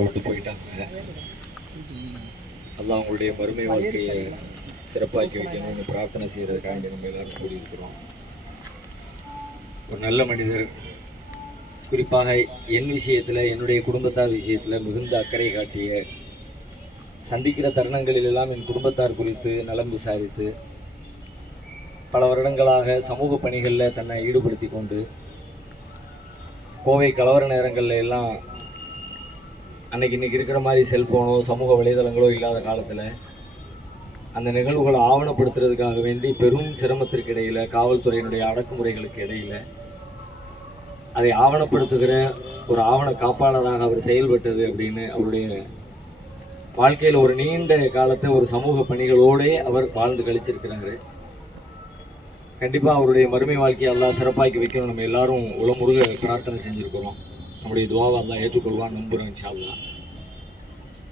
விட்டு போயிட்டாங்க. அல்லாஹ் அவங்களுடைய மறுமை வாழ்க்கையை சிறப்பாக்கி வைக்கணும்னு பிரார்த்தனை செய்யறதுக்காண்டி நம்ம எல்லாரும் கூடியிருக்கிறோம். ஒரு நல்ல மனிதர். குறிப்பாக என் விஷயத்தில் என்னுடைய குடும்பத்தார் விஷயத்தில் மிகுந்த அக்கறை காட்டிய சந்திக்கிற தருணங்களில் எல்லாம் என் குடும்பத்தார் குறித்து நலம் விசாரித்து பல வருடங்களாக சமூக பணிகளில் தன்னை ஈடுபடுத்தி கொண்டு கோவை கலவர நேரங்களில் எல்லாம் அன்னைக்கு இன்றைக்கி இருக்கிற மாதிரி செல்ஃபோனோ சமூக வலைதளங்களோ இல்லாத காலத்தில் அந்த நிகழ்வுகளை ஆவணப்படுத்துறதுக்காக வேண்டி பெரும் சிரமத்திற்கு இடையில் காவல்துறையினுடைய அடக்குமுறைகளுக்கு இடையில் அதை ஆவணப்படுத்துகிற ஒரு ஆவண காப்பாளராக அவர் செயல்பட்டது அப்படின்னு அவருடைய வாழ்க்கையில் ஒரு நீண்ட காலத்தை ஒரு சமூக பணிகளோடே அவர் வாழ்ந்து கழிச்சிருக்கிறாரு. கண்டிப்பாக அவருடைய மறுமை வாழ்க்கையை எல்லாம் சிறப்பாக்கி வைக்கணும் நம்ம எல்லாரும் உளமுருக பிரார்த்தனை செஞ்சுருக்கிறோம். நம்முடைய துவாவை எல்லாம் ஏற்றுக்கொள்வான்னு நம்புகிறோம் இன்ஷால்லா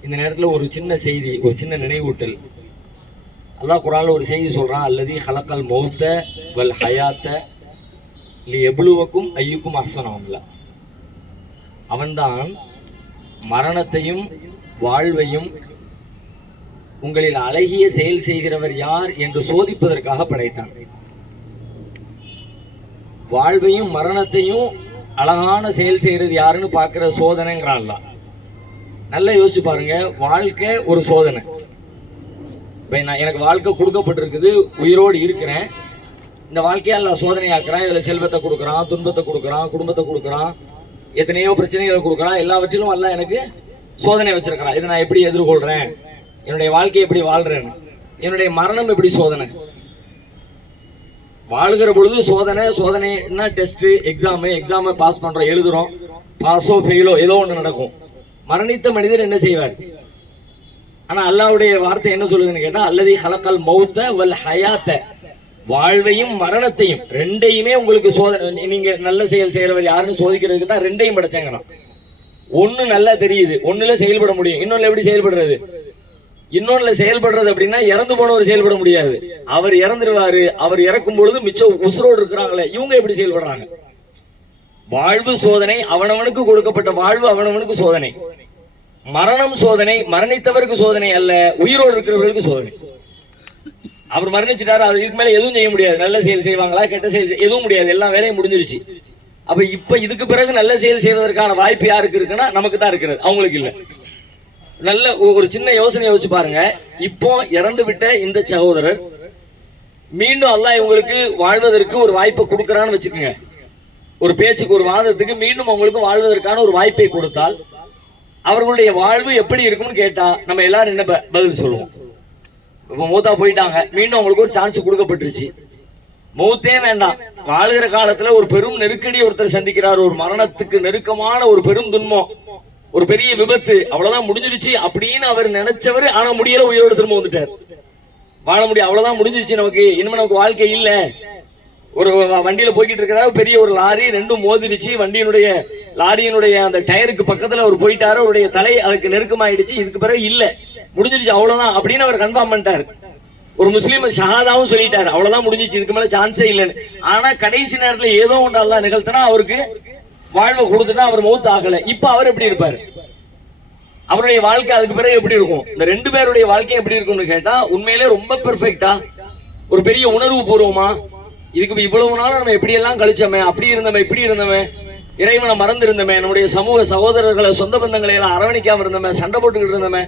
இந்த நேரத்தில் ஒரு சின்ன செய்தி ஒரு சின்ன நினைவூட்டல். அல்லாஹ் குரானில் ஒரு செய்தி சொல்கிறான் அல்லது ஹலக்கல் மௌத்த வல் ஹயாத்த இல்லை எவ்வளவுக்கும் ஐயுக்கும் அசனம்ல அவன்தான் மரணத்தையும் வாழ்வையும் உங்களில் அழகிய செயல் செய்கிறவர் யார் என்று சோதிப்பதற்காக படைத்தான். வாழ்வையும் மரணத்தையும் அழகான செயல் செய்கிறது யாருன்னு பார்க்குற சோதனைங்கிறான்ல. நல்லா யோசிச்சு பாருங்க வாழ்க்கை ஒரு சோதனை. இப்போ நான் எனக்கு வாழ்க்கை கொடுக்கப்பட்டிருக்குது உயிரோடு இருக்கிறேன். இந்த வாழ்க்கையால் நான் சோதனையாக்குறேன். இதில் செல்வத்தை கொடுக்குறான் துன்பத்தை கொடுக்குறான் குடும்பத்தை கொடுக்குறான் எத்தனையோ பிரச்சனைகளை கொடுக்குறான். எல்லாவற்றிலும் எல்லாம் எனக்கு சோதனை வச்சிருக்கிறான். இதை நான் எப்படி எதிர்கொள்கிறேன் என்னுடைய வாழ்க்கையை எப்படி வாழ்றேன்னு? என்னுடைய மரணம் எப்படி சோதனை? வாழ்கிற பொழுது சோதனை சோதனைன்னா டெஸ்ட் எக்ஸாமு எக்ஸாமை பாஸ் பண்றோம் எழுதுறோம். பாஸோ ஃபெயிலோ ஏதோ ஒன்று நடக்கும். மரணித்த மனிதர் என்ன செய்வார்? ஆனால் அல்லாவுடைய வார்த்தை என்ன சொல்லுதுன்னு கேட்டால் அல்லது ஹலக்கல் மௌத்த வல் ஹயாத்த. வாழ்வையும் மரணத்தையும் ரெண்டையுமே உங்களுக்கு சோதனை நீங்கள் நல்ல செயல் செய்கிறவர் யாருன்னு சோதிக்கிறதுக்கு தான் ரெண்டையும் படைச்சாங்கண்ணா. ஒன்று நல்லா தெரியுது ஒன்றில் செயல்பட முடியும் இன்னொன்று எப்படி செயல்படுறது? இன்னொன்னுல செயல்படுறது அப்படின்னா இறந்து போனவர் செயல்பட முடியாது. அவர் இறந்துருவாரு அவர் இறக்கும் பொழுது மிச்சம் உசுரோடு இருக்கிறாங்களே இவங்க எப்படி செயல்படுறாங்க? வாழ்வு சோதனை அவனவனுக்கு கொடுக்கப்பட்ட வாழ்வு அவனவனுக்கு சோதனை. மரணம் சோதனை மரணித்தவருக்கு சோதனை அல்ல உயிரோடு இருக்கிறவர்களுக்கு சோதனை. அவர் மரணிச்சிட்டாரு அது இதுக்கு மேல எதுவும் செய்ய முடியாது. நல்ல செயல் செய்வாங்களா கெட்ட செயல் செய்- எதுவும் முடியாது. எல்லா வேலையும் முடிஞ்சிருச்சு. அப்ப இப்ப இதுக்கு பிறகு நல்ல செயல் செய்வதற்கான வாய்ப்பு யாருக்கு இருக்குன்னா நமக்கு தான் இருக்கிறது. அவங்களுக்கு இல்ல. நல்ல ஒரு சின்ன யோசனை யோசிச்சு பாருங்க. இப்போ இறந்து விட்ட இந்த சகோதரர் மீண்டும் அல்லாஹ் இவங்களுக்கு வாழ்வதற்கு ஒரு வாய்ப்பை கொடுக்குறான்னு வச்சுக்கோங்க. ஒரு பேச்சுக்கு ஒரு வாதத்துக்கு மீண்டும் அவங்களுக்கு வாழ்வதற்கான ஒரு வாய்ப்பை கொடுத்தால் அவர்களுடைய வாழ்வு எப்படி இருக்கும்னு கேட்டா நம்ம எல்லாரும் என்ன ப- பதில் சொல்லுவோம். இப்போ மூத்தா போயிட்டாங்க. மீண்டும் அவங்களுக்கு ஒரு சான்ஸ் கொடுக்கப்பட்டுருச்சு. மூத்தே வேண்டாம். வாழ்கிற காலத்துல ஒரு பெரும் நெருக்கடி ஒருத்தர் சந்திக்கிறார். ஒரு மரணத்துக்கு நெருக்கமான ஒரு பெரும் துன்பம். ஒரு பெரிய விபத்து அவ்வளவுதான் முடிஞ்சிருச்சு அப்படின்னு அவர் நினைச்சவர் ஆனா முடியல உயிரோடு திரும்ப வந்துட்டார். வாழ முடியும் அவ்வளவுதான் முடிஞ்சிருச்சு நமக்கு. இனிமே நமக்கு வாழ்க்கை இல்ல. ஒரு வண்டியில போய்கிட்டு இருக்கிறாரு பெரிய ஒரு லாரி ரெண்டும் மோதிருச்சு. வண்டியினுடைய லாரியினுடைய அந்த டயருக்கு பக்கத்துல அவர் போயிட்டாரு. அவருடைய தலை அதுக்கு நெருக்கமாயிடுச்சு. இதுக்கு பிறகு இல்ல. முடிஞ்சிருச்சு அவ்வளவுதான் அப்படின்னு அவர் கன்ஃபார்ம் பண்ணிட்டார். ஒரு முஸ்லீம் ஷஹாதாவும் சொல்லிட்டாரு. அவ்வளவுதான் முடிஞ்சிச்சு இதுக்கு மேல சான்ஸே இல்லைன்னு. ஆனா கடைசி நேரத்துல ஏதோ ஒன்று அல்லாஹ் நிகழ்த்தினா அவருக்கு வாழ்வை கொடுத்துட்டா அவர் மௌத் ஆகல. இப்ப அவர் எப்படி இருப்பாரு? அவருடைய வாழ்க்கை அதுக்கு பிறகு எப்படி இருக்கும்? இந்த ரெண்டு பேருடைய வாழ்க்கை எப்படி இருக்கும்னு கேட்டா உண்மையிலே ரொம்ப பெர்ஃபெக்டா ஒரு பெரிய உணர்வு பூர்வமா இதுக்கு இவ்வளவு நாள் நம்ம எப்படி எல்லாம் கழிச்சோமே அப்படி இருந்தோமே இப்படி இருந்தோமே இறைவனை மறந்து இருந்தோமே நம்முடைய சமூக சகோதரர்களை சொந்த பந்தங்களை எல்லாம் அரவணைக்காம இருந்தோமே சண்டை போட்டுக்கிட்டு இருந்தோமே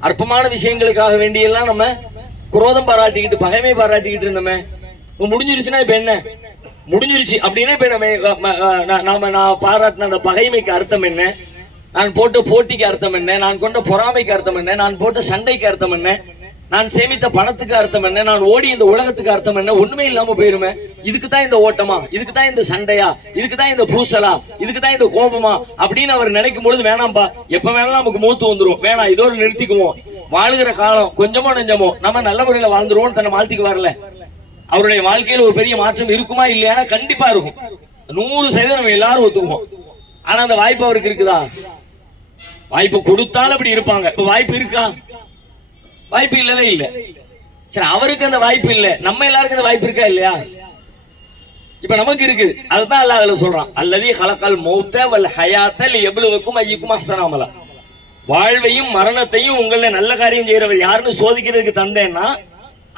அற்பமான விஷயங்களுக்காக வேண்டியெல்லாம் நம்ம குரோதம் பாராட்டிக்கிட்டு பகைமை பாராட்டிக்கிட்டு இருந்தோமே முடிஞ்சிருச்சுன்னா இப்ப என்ன? முடிஞ்சிருச்சு அப்படின்னா இப்போ நம்ம ம- நாம நான் பாராட்டின அந்த பகைமைக்கு அர்த்தம் என்ன? நான் போட்ட போட்டிக்கு அர்த்தம் என்ன? நான் கொண்ட பொறாமைக்கு அர்த்தம் என்ன? நான் போட்ட சண்டைக்கு அர்த்தம் என்ன? நான் சேமித்த பணத்துக்கு அர்த்தம் என்ன? நான் ஓடி இந்த உலகத்துக்கு அர்த்தம் என்ன? ஒண்ணுமே இல்லாம போயிருமே. இதுக்கு தான் இந்த ஓட்டமா? இதுக்கு தான் இந்த சண்டையா? இதுக்கு தான் இந்த பூசலா? இதுக்கு தான் இந்த கோபமா? அப்படின்னு அவர் நினைக்கும் பொழுது வேணாம்பா எப்ப வேணாலும் நமக்கு மூத்து வந்துரும். வேணாம் இதோடு நிறுத்திக்குவோம். வாழுகிற காலம் கொஞ்சமோ நெஞ்சமோ நம்ம நல்ல முறையில வாழ்ந்துருவோம் தன்னை வாழ்த்திக்கு வரல. அவருடைய வாழ்க்கையில ஒரு பெரிய மாற்றம் இருக்குமா இல்லையானா கண்டிப்பா இருக்கும். நூறு சதவீதம் நம்ம எல்லாரும் ஒத்துக்குவோம். ஆனா அந்த வாய்ப்பு அவருக்கு இருக்குதா? வாய்ப்பு கொடுத்தாலும் அப்படி இருப்பாங்க. இப்ப வாய்ப்பு இருக்கா? வாய்ப்பு இல்லவே இல்ல. சரி அவருக்கு அந்த வாய்ப்பு இல்லை. நம்ம எல்லாருக்கும் அந்த வாய்ப்பு இருக்கா இல்லையா? இப்ப நமக்கு இருக்கு அதுதான் அல்லா அதுல சொல்றான். அல்லது ஹலக்கல் மௌத்த வல் ஹயாத்த எவ்வளவுக்கும் ஐயக்கும் அசனாமலா வாழ்வையும் மரணத்தையும் உங்களை நல்ல காரியம் செய்யறவர் யாருன்னு சோதிக்கிறதுக்கு தந்தேன்னா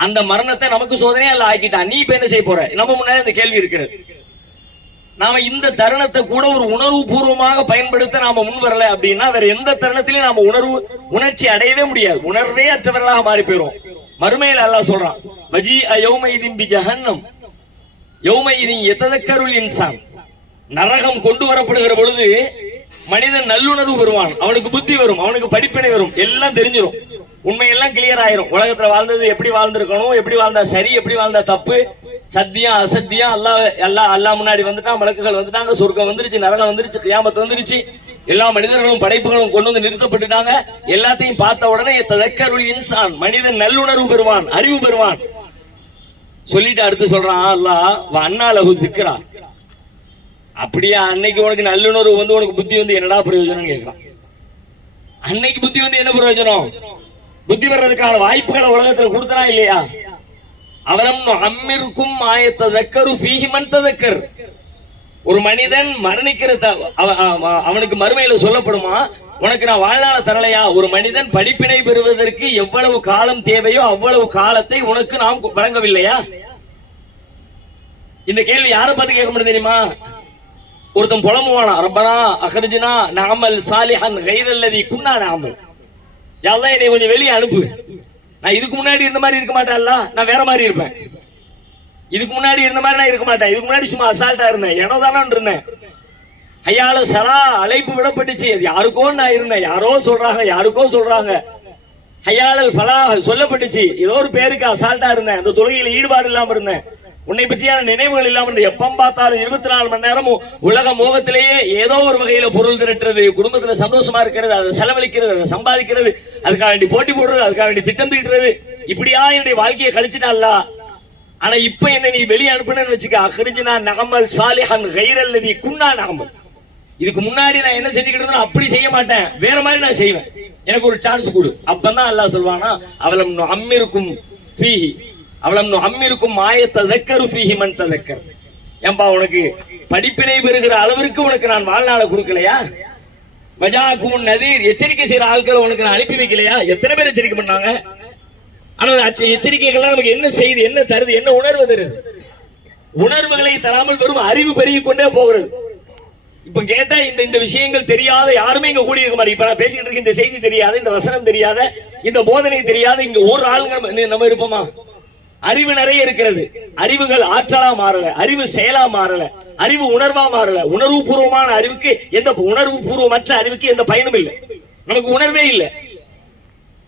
அந்த மரணத்தை நமக்கு சோதனையா இல்ல ஆக்கிட்டான் நீ இப்ப என்ன செய்ய போற? நம்ம முன்னாடி இந்த கேள்வி இருக்கிறது. நாம இந்த தருணத்தை கூட ஒரு உணர்வு பூர்வமாக பயன்படுத்த நாம முன் வரல அப்படின்னா வேற எந்த தருணத்திலையும் நாம உணர்வு உணர்ச்சி அடையவே முடியாது. உணர்வே அற்றவர்களாக மாறி போயிரும். மறுமையில் அல்லாஹ் சொல்றான் மஜி அயோமைதின் பி ஜஹன்னம். யௌமைதின் எத்ததக்கருள் இன்சான். நரகம் கொண்டு வரப்படுகிற பொழுது மனிதன் நல்லுணர்வு பெறுவான். அவனுக்கு புத்தி வரும் அவனுக்கு படிப்பினை வரும். எல்லாம் தெரிஞ்சிடும் உண்மையெல்லாம் கிளியர் ஆயிரும். உலகத்துல வாழ்ந்தது எப்படி வாழ்ந்திருக்கணும் எப்படி வாழ்ந்தா சரி எப்படி வாழ்ந்தா தப்பு? சத்தியம் அசத்தியம் அல்லாஹ் எல்லாம் அல்லாஹ் முன்னாடி வந்துட்டா மலக்குகள் வந்துட்டாங்க சொர்க்கம் வந்துருச்சு நரகம் வந்துருச்சு கியாமத்து வந்துருச்சு. எல்லா மனிதர்களும் படைப்புகளும் கொண்டு வந்து நிறுத்தப்பட்டுட்டாங்க. எல்லாத்தையும் பார்த்த உடனே ததக்கருள் இன்சான் மனிதன் நல்லுணர்வு பெறுவான் அறிவு பெறுவான். சொல்லிட்டு அடுத்து சொல்றான் அல்லாஹ் அண்ணா லகு திக்கிறா அப்படியா அன்னைக்கு உனக்கு நல்லுணர்வு வந்து உனக்கு புத்தி வந்து என்னடா பிரயோஜனம் கேட்கிறான் அன்னைக்கு புத்தி வந்து என்ன பிரயோஜனம்? புத்தி வர்றதுக்கான வாய்ப்புகளை உலகத்துல கொடுத்தனா இல்லையா அவரம் அம்மிருக்கும் ஆயத்ததக்கரு ஃபீஹிமன் ததக்கர் ஒரு மனிதன் மரணிக்கிற அவ- அவனுக்கு மறுமையில சொல்லப்படுமா உனக்கு நான் வாழ்நாள தரலையா ஒரு மனிதன் படிப்பினை பெறுவதற்கு எவ்வளவு காலம் தேவையோ அவ்வளவு காலத்தை உனக்கு நாம் கு- வழங்கவில்லையா இந்த கேள்வி யாரை பார்த்து கேட்க முடியும் தெரியுமா? ஒருத்தன் புலம்புவானா ரப்பனா அகர்ஜினா நாமல் சாலிஹன் கைரல்லதி குன்னா நாமல். யாரெல்லாம் என்னை கொஞ்சம் வெளியே அனுப்பு. நான் இதுக்கு முன்னாடி இருந்த மாதிரி இருக்க மாட்டேன்ல நான் வேற மாதிரி இருப்பேன். இதுக்கு முன்னாடி இருந்த மாதிரி நான் இருக்க மாட்டேன். இதுக்கு முன்னாடி சும்மா அசால்ட்டா இருந்தேன். ஏனோ தானே இருந்தேன். ஐயால சரா அழைப்பு விடப்பட்டுச்சு. அது யாருக்கோ நான் இருந்தேன். யாரோ சொல்றாங்க யாருக்கோ சொல்றாங்க. ஐயாளல் ஃபலா சொல்லப்பட்டுச்சு. ஏதோ ஒரு பேருக்கு அசால்ட்டா இருந்தேன். அந்த தொழுகையில் ஈடுபாடு இல்லாம இருந்தேன். உன்னை பற்றியான நினைவுகள் இல்லாமல் எப்பம் பார்த்தாலும் இருபத்தி நாலு மணி நேரமும் உலக மோகத்திலேயே ஏதோ ஒரு வகையில பொருள் திரட்டுறது குடும்பத்துல சந்தோஷமா இருக்கிறது அதை செலவழிக்கிறது அதை சம்பாதிக்கிறது அதுக்காக வேண்டி போட்டி போடுறது அதுக்காக வேண்டி திட்டம் தீட்டுறது. இப்படியா என்னுடைய வாழ்க்கையை கழிச்சிட்டான்ல ஆனா இப்ப என்ன நீ வெளியே அனுப்புனேன்னு வச்சுக்க அஹ்ரிஜினா நகமல் சாலிஹன் கைரல்லதி குன்னா நகமல் இதுக்கு முன்னாடி நான் என்ன செஞ்சுக்கிட்டு அப்படி செய்ய மாட்டேன். வேற மாதிரி நான் செய்வேன். எனக்கு ஒரு சான்ஸ் கொடு. அப்பதான் அல்லாஹ் சொல்வானா அவளம் அம்மிருக்கும் ஃபீஹி. அவளம் அம்மிருக்கும் மாய ததக்கரு ஃபீஹிமன் ததக்கர். ஏன்பா உனக்கு படிப்பினை பெறுகிற அளவிற்கு உனக்கு நான் வாழ்நாளை கொடுக்கலையா? வஜாக்கும் நதீர் எச்சரிக்கை செய்யற ஆட்களை உனக்கு நான் அனுப்பி வைக்கலையா? எத்தனை பேர் எச்சரிக்கை பண்ணாங்க? ஆனா எச்சரிக்கைகள்லாம் நமக்கு என்ன செய்து என்ன தருது என்ன உணர்வு தருது? உணர்வுகளை தராமல் வெறும் அறிவு பெருகி கொண்டே போகிறது. இப்ப கேட்டா இந்த இந்த விஷயங்கள் தெரியாத யாருமே இங்க கூடி இருக்க இப்ப நான் பேசிக்கிட்டு இருக்க இந்த செய்தி தெரியாத இந்த வசனம் தெரியாத இந்த போதனை தெரியாத இங்க ஒரு ஆளுங்க நம்ம இருப்போமா? அறிவு நிறைய இருக்கிறது. அறிவுகள் ஆற்றலா மாறல அறிவு செயலா மாறல அறிவு உணர்வா மாறல. உணர்வு பூர்வமான அறிவுக்கு எந்த உணர்வு பூர்வமற்ற அறிவுக்கு எந்த பயனும் இல்லை. நமக்கு உணர்வே இல்லை.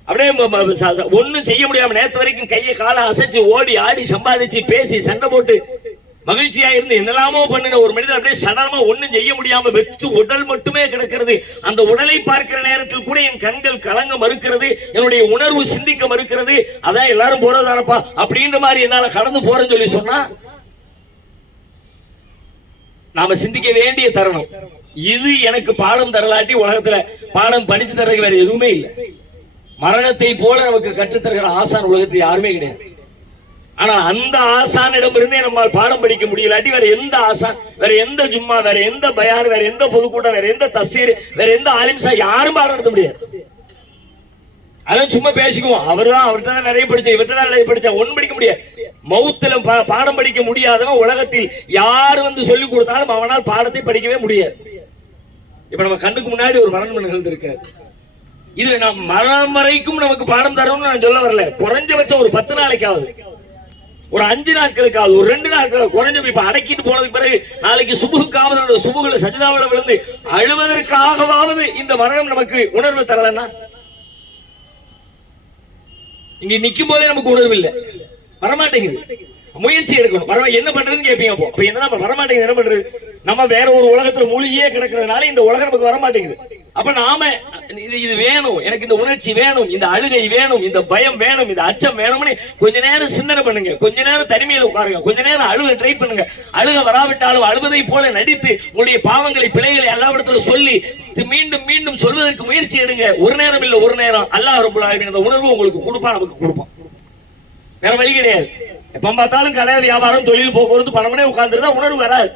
அப்படியே ம- ஒண்ணும் செய்ய முடியாம நேற்று வரைக்கும் கையை காலை அசைச்சு ஓடி ஆடி சம்பாதிச்சு பேசி சண்டை போட்டு மகிழ்ச்சியா இருந்து என்னெல்லாமோ பண்ணின ஒரு மனிதர் அப்படியே சடலமா ஒண்ணும் செய்ய முடியாம வெச்சு உடல் மட்டுமே கிடக்கிறது. அந்த உடலை பார்க்கிற நேரத்தில் கூட என் கண்கள் கலங்க மறுக்கிறது என்னுடைய உணர்வு சிந்திக்க மறுக்கிறது. அதான் எல்லாரும் போறதானப்பா அப்படின்ற மாதிரி என்னால கடந்து போறேன்னு சொல்லி சொன்னா நாம சிந்திக்க வேண்டிய தருணம். இது எனக்கு பாடம் தரலாட்டி உலகத்துல பாடம் படிச்சு தர்றதுக்கு வேற எதுவுமே இல்லை. மரணத்தை போல நமக்கு கற்றுத்தருகிற ஆசான் உலகத்தில் யாருமே கிடையாது. ஆனா அந்த ஆசானிடம் இருந்தே நம்மால் பாடம் படிக்க முடியலாட்டி வேற எந்த ஆசான் வேற எந்த ஜும்மா வேற எந்த பயார் வேற எந்த பொதுக்கூட்டம் வேற எந்த தப்சீர் வேற எந்த ஆலிம்சா யாரும் பாடம் நடத்த முடியாது. அதான் சும்மா பேசிக்குவோம். அவர்தான் அவர்கிட்ட தான் நிறைய படிச்சா இவர்கிட்ட தான் நிறைய படிச்சா ஒன்றும் படிக்க முடியாது. மௌத்துல பா- பாடம் படிக்க முடியாதவன் உலகத்தில் யார் வந்து சொல்லி கொடுத்தாலும் அவனால் பாடத்தை படிக்கவே முடியாது. இப்ப நம்ம கண்ணுக்கு முன்னாடி ஒரு மரணம் நிகழ்ந்திருக்காரு இது நம் மரணம் வரைக்கும் நமக்கு பாடம் தரணும்னு நான் சொல்ல வரல. குறைஞ்சபட்சம் ஒரு பத்து நாளைக்காவது. ஒரு அஞ்சு நாட்களுக்காவது ஒரு ரெண்டு நாட்கள் குறைஞ்ச இப்ப அடக்கிட்டு போனதுக்கு பிறகு நாளைக்கு சுபுக்காவது அந்த சுபுகளை சஜிதாவில் விழுந்து அழுவதற்காகவாவது இந்த மரணம் நமக்கு உணர்வு தரலன்னா? இங்க நிக்கும் போதே நமக்கு உணர்வு இல்லை. வரமாட்டேங்குது. முயற்சி எடுக்கணும். வர என்ன பண்றதுன்னு கேட்பீங்க அப்போ. அப்ப என்ன நம்ம வரமாட்டேங்குது என்ன பண்றது? நம்ம வேற ஒரு உலகத்துல மூழ்கியே கிடக்கிறதுனால இந்த உலகம் நமக்கு வரமாட்டேங்குது. அப்ப நாம இது இது வேணும். எனக்கு இந்த உணர்ச்சி வேணும் இந்த அழுகை வேணும் இந்த பயம் வேணும் இந்த அச்சம் வேணும்னு கொஞ்ச நேரம் சிந்தனை பண்ணுங்க. கொஞ்ச நேரம் தனிமையில உட்காருங்க. கொஞ்ச நேரம் அழுக ட்ரை பண்ணுங்க. அழுக வராவிட்டாலும் அழுவதை போல நடித்து உங்களுடைய பாவங்களை பிழைகளை எல்லாவிடத்துல சொல்லி மீண்டும் மீண்டும் சொல்வதற்கு முயற்சி எடுங்க. ஒரு நேரம் இல்ல ஒரு நேரம். அல்லாஹ் ரபுல் அந்த உணர்வு உங்களுக்கு கொடுப்பா நமக்கு கொடுப்பான். வேற வழி கிடையாது. எப்ப பார்த்தாலும் கடை வியாபாரம் தொழில் போக்குவரத்து பணமனே உட்கார்ந்துருந்தா உணர்வு வராது.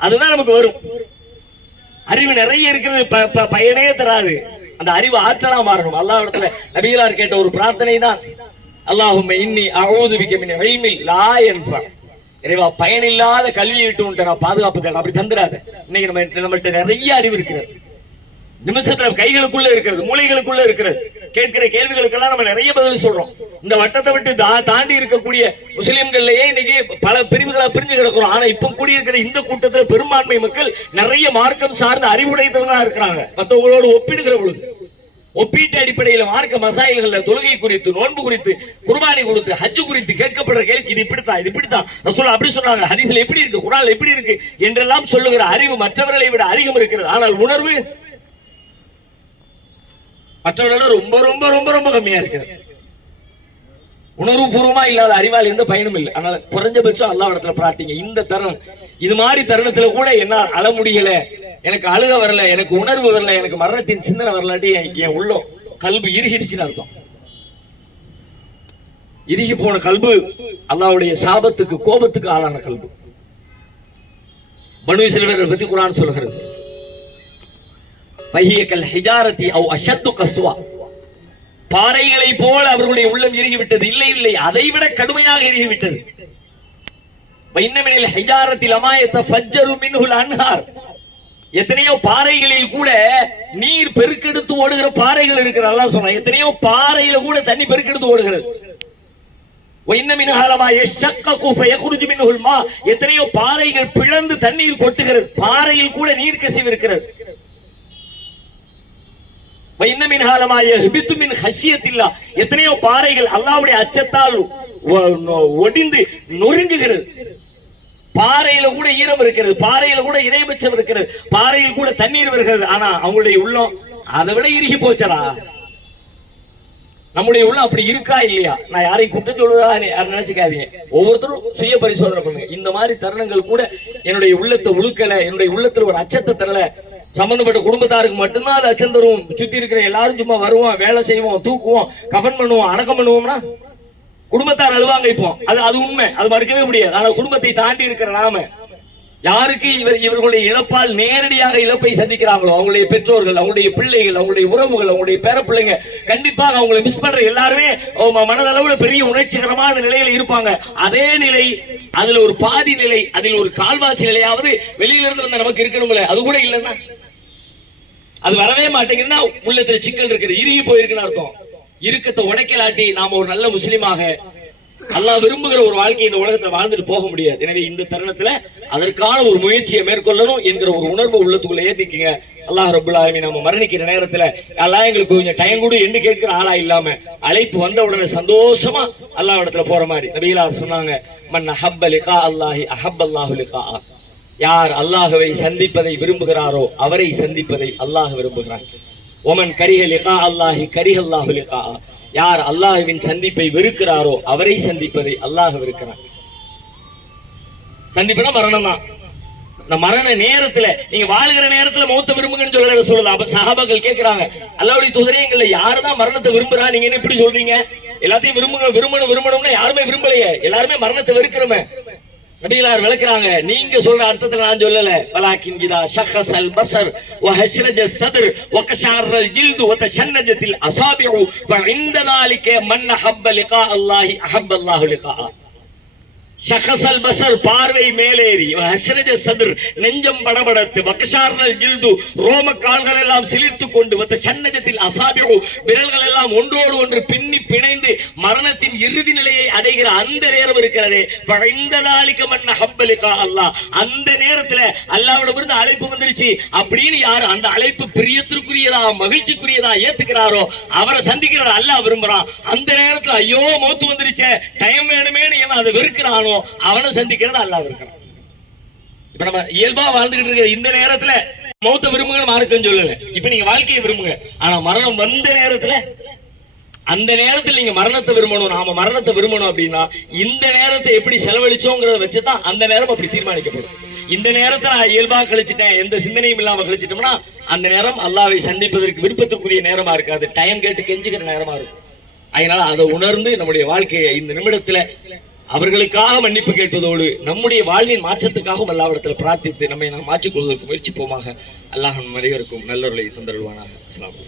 அதுதான் நமக்கு வரும். அறிவு நிறைய இருக்கிறது. பயனே தராது. அந்த அறிவு ஆற்றலா மாறணும். அல்லாஹ் இடத்துல நபிகளார் கேட்ட ஒரு பிரார்த்தனை தான் அல்லாஹும் இன்னி அவுது பிக்க மின் லா என்பா இறைவா பயனில்லாத கல்வியை விட்டு உன்ட்ட நான் பாதுகாப்பு தேட அப்படி தந்துடாத இன்னைக்கு நம்ம நம்மள்ட்ட நிறைய அறிவு இருக்கிறது. நிமிஷத்துல கைகளுக்குள்ள இருக்கிறது மூளைகளுக்குள்ள இருக்கிறது. கேட்கிற கேள்விகளுக்கெல்லாம் நம்ம நிறைய பதில் சொல்றோம். இந்த வட்டத்தை விட்டு தா- தாண்டி இருக்கக்கூடிய முஸ்லிம்கள்லயே இன்னைக்கு பல பிரிவுகளா பிரிஞ்சு கிடக்கிறோம். ஆனா இப்ப கூடி இருக்கிற இந்த கூட்டத்துல பெரும்பான்மை மக்கள் நிறைய மார்க்கம் சார்ந்த அறிவுடைத்தவங்களா இருக்கிறாங்க. மத்தவங்களோடு ஒப்பிடுகிற பொழுது ஒப்பீட்டு அடிப்படையில் மார்க்க மசாயில்கள்ல தொழுகை குறித்து நோன்பு குறித்து குர்பானி குறித்து ஹஜ் குறித்து கேட்கப்படுற கேள்வி இது இப்படித்தான் இது இப்படித்தான். ரசூல் அப்படி சொன்னாங்க ஹதீஸ்ல எப்படி இருக்கு குரால் எப்படி இருக்கு என்றெல்லாம் சொல்லுகிற அறிவு மற்றவர்களை விட அதிகம் இருக்கிறது. ஆனால் உணர்வு மற்றவர்களோட ரொம்ப ரொம்ப ரொம்ப ரொம்ப கம்மியா இருக்குது உணர்வு பூர்வமா இல்லாத அறிவால் எந்த பயனும் இல்லை. அதனால குறைஞ்சபட்சம் அல்லா இடத்துல பிரார்த்திங்க. இந்த தருணம் இது மாதிரி தருணத்துல கூட என்னால் அழ முடியல. எனக்கு அழுக வரல எனக்கு உணர்வு வரல எனக்கு மரணத்தின் சிந்தனை வரலாட்டி என் உள்ளம் கல்பு இறுகிடுச்சுன்னு அர்த்தம். இறுகி போன கல்பு அல்லாவுடைய சாபத்துக்கு கோபத்துக்கு ஆளான கல்பு. பனு சிறுவர்கள் பத்தி குரான் சொல்லுகிறது. வஹியக்கல் ஹிஜாரத்தி அவ் அஷத்து கசுவா பாறைகளை போல அவர்களுடைய உள்ளம் இறுகிவிட்டது இல்லை இல்லை அதை விட கடுமையாக இறுகிவிட்டது வைன்னமினில் ஹிஜாரத்தில் அமாயத்த ஃபஜ்ஜரு மின்ஹுல் அன்ஹார். எத்தனையோ பாறைகளில் கூட நீர் பெருக்கெடுத்து ஓடுகிற பாறைகள் இருக்கிறது. அல்லாஹ் சொன்னா எத்தனையோ பாறையில கூட தண்ணி பெருக்கெடுத்து ஓடுகிறது. வைன்ன மின்ஹாலமா யஷக்ககு ஃபயக்ருஜு மின்ஹுல் மா. எத்தனையோ பாறைகள் பிளந்து தண்ணீர் கொட்டுகிறது. பாறையில் கூட நீர் கசிவு இருக்கிறது. வைன்ன காலமாய யஹ்பித்து மின் ஹஷியத்தில்லா எத்தனையோ பாறைகள் அல்லாவுடைய அச்சத்தால் ஒடிந்து நொறுங்குகிறது பாறையில கூட ஈரம் இருக்கிறது பாறையில கூட இறைபட்சம் இருக்கிறது பாறையில் கூட தண்ணீர் வருகிறது ஆனா அவங்களுடைய உள்ளம் அதை விட இறுகி போச்சடா நம்முடைய உள்ளம் அப்படி இருக்கா இல்லையா நான் யாரையும் குற்றம் சொல்றதா யாரும் நினைச்சுக்காதீங்க ஒவ்வொருத்தரும் சுய பரிசோதனை பண்ணுங்க இந்த மாதிரி தருணங்கள் கூட என்னுடைய உள்ளத்தை உழுக்கல என்னுடைய உள்ளத்துல ஒரு அச்சத்தை தரல சம்பந்தப்பட்ட குடும்பத்தாருக்கு மட்டும்தான் லட்சம் தருவோம் தரும். சுத்தி இருக்கிற எல்லாரும் சும்மா வருவோம் வேலை செய்வோம் தூக்குவோம் கஃபன் பண்ணுவோம் அடக்கம் பண்ணுவோம்னா குடும்பத்தார் அழுவாங்க இப்போ. அது அது உண்மை. அது மறுக்கவே முடியாது. ஆனா குடும்பத்தை தாண்டி இருக்கிற நாம யாருக்கு இவர் இவர்களுடைய இழப்பால் நேரடியாக இழப்பை சந்திக்கிறாங்களோ அவங்களுடைய பெற்றோர்கள் அவங்களுடைய பிள்ளைகள் அவங்களுடைய உறவுகள் அவங்களுடைய பேர பிள்ளைங்க கண்டிப்பாக அவங்களை மிஸ் பண்ற எல்லாருமே மனதளவுல பெரிய உணர்ச்சிகரமான நிலையில இருப்பாங்க. அதே நிலை அதுல ஒரு பாதி நிலை அதில் ஒரு கால்வாசி நிலையாவது வெளியில இருந்து வந்த நமக்கு இருக்கணும்ல அது கூட இல்லைன்னா? அது வரவே மாட்டேங்குதுன்னா உள்ளத்துல சிக்கல் இருக்குது இறுகி போயிருக்குன்னு அர்த்தம். இறுக்கத்தை உடைக்கலாட்டி நாம ஒரு நல்ல முஸ்லீமாக அல்லாஹ் விரும்புகிற ஒரு வாழ்க்கை இந்த உலகத்துல வாழ்ந்துட்டு போக முடியாது. எனவே இந்த தருணத்துல அதற்கான ஒரு முயற்சியை மேற்கொள்ளணும் என்கிற ஒரு உணர்வு உள்ளத்துக்குள்ள ஏத்திக்கங்க. அல்லாஹ் ரபுல் நம்ம மரணிக்கிற நேரத்துல அல்லாஹ் எங்களுக்கு கொஞ்சம் டைம் கூட என்று கேட்கிற ஆளா இல்லாம அழைப்பு வந்த உடனே சந்தோஷமா அல்லாஹ் இடத்துல போற மாதிரி. நபீலா சொன்னாங்க மன் அஹப்ப லிகா அல்லாஹி அஹப் அல்லாஹு லிகா யார் அல்லாஹவை சந்திப்பதை விரும்புகிறாரோ அவரை சந்திப்பதை அல்லாஹ் விரும்புகிறான். ஒமன் கரிஹ லிகா அல்லாஹி கரிஹ லிகா யார் அல்லாஹுவின் சந்திப்பை வெறுக்கிறாரோ அவரை சந்திப்பதை அல்லாஹ் வெறுக்கிறார் சந்திப்புனா மரணம் தான் இந்த மரண நேரத்துல நீங்க வாழுகிற நேரத்துல மௌத்த விரும்புங்கன்னு சொல்ல சொல்லுது அப்ப சகாபாக்கள் கேட்கிறாங்க அல்லாவுடைய துதிரையங்கள்ல யாருதான் மரணத்தை விரும்புறா? நீங்க என்ன இப்படி சொல்றீங்க? எல்லாத்தையும் விரும்புங்க விரும்பணும் விரும்பணும்னா யாருமே விரும்பலையே. எல்லாருமே மரணத்தை வெறுக்கிறோமே. நபிகளார் விளக்குறாங்க நீங்க சொல்ற அர்த்தத்துல நான் சொல்லல வலாக்கின் இதா ஷஹஸல் பஸர் வ ஹஸ்ரஜ சத்ர் வ கஷாரல் ஜில்து வ தஷன்னஜத்தில் அஸாபிஉ ஃபஇந்த ذلك من حب لقاء الله احب الله لقاءه ஷஹசல் பசர் பார்வை மேலேறி. ஹஸ்ரஜ சதுர் நெஞ்சம் படபடத்து. வக்ஷார்னல் ஜில்து ரோம கால்கள் எல்லாம் சிலிர்த்து கொண்டு வத்த சன்னஜத்தில் அசாபிகு விரல்கள் எல்லாம் ஒன்றோடு ஒன்று பின்னி பிணைந்து மரணத்தின் இறுதி நிலையை அடைகிற அந்த நேரம் இருக்கிறதே. இந்த மன்ன ஹப்பலிகா அல்லாஹ் அந்த நேரத்துல அல்லாவிடமிருந்து அழைப்பு வந்துருச்சு. அப்படின்னு யாரு அந்த அழைப்பு பிரியத்திற்குரியதா மகிழ்ச்சிக்குரியதா ஏத்துக்கிறாரோ அவரை சந்திக்கிறார் அல்லாஹ் விரும்புறான். அந்த நேரத்துல ஐயோ மௌத்து வந்துருச்சே. டைம் வேணுமேனு அதை வெறுக்கிறானோ அவனை சந்திக்கிறது அல்லாஹ் இருக்கிறான். இப்ப நம்ம இயல்பா வாழ்ந்துகிட்டு இருக்கிற இந்த நேரத்துல மௌத்த விரும்புங்க மார்க்கம் சொல்லல. இப்ப நீங்க வாழ்க்கையை விரும்புங்க. ஆனா மரணம் வந்த நேரத்துல அந்த நேரத்தில் நீங்க மரணத்தை விரும்பணும் நாம மரணத்தை விரும்பணும் அப்படின்னா இந்த நேரத்தை எப்படி செலவழிச்சோங்கிறத வச்சுதான் அந்த நேரம் அப்படி தீர்மானிக்கப்படும். இந்த நேரத்தை நான் இயல்பா கழிச்சிட்டேன் எந்த சிந்தனையும் இல்லாம கழிச்சிட்டோம்னா அந்த நேரம் அல்லாவை சந்திப்பதற்கு விருப்பத்துக்குரிய நேரமா இருக்காது. டைம் கேட்டு கெஞ்சுக்கிற நேரமா இருக்கும். அதனால அதை உணர்ந்து நம்முடைய வாழ்க்கையை இந்த நிமிடத்துல அவர்களுக்காக மன்னிப்பு கேட்பதோடு நம்முடைய வாழ்வின் மாற்றத்துக்காகவும் அல்லாவிடத்தில் பிரார்த்தித்து நம்மை நாம் மாற்றிக்கொள்வதற்கு முயற்சிப்போமாக. அல்லாஹ் நம் அனைவருக்கும் நல்லொருளை தந்தருள்வானாக. அஸ்லாம்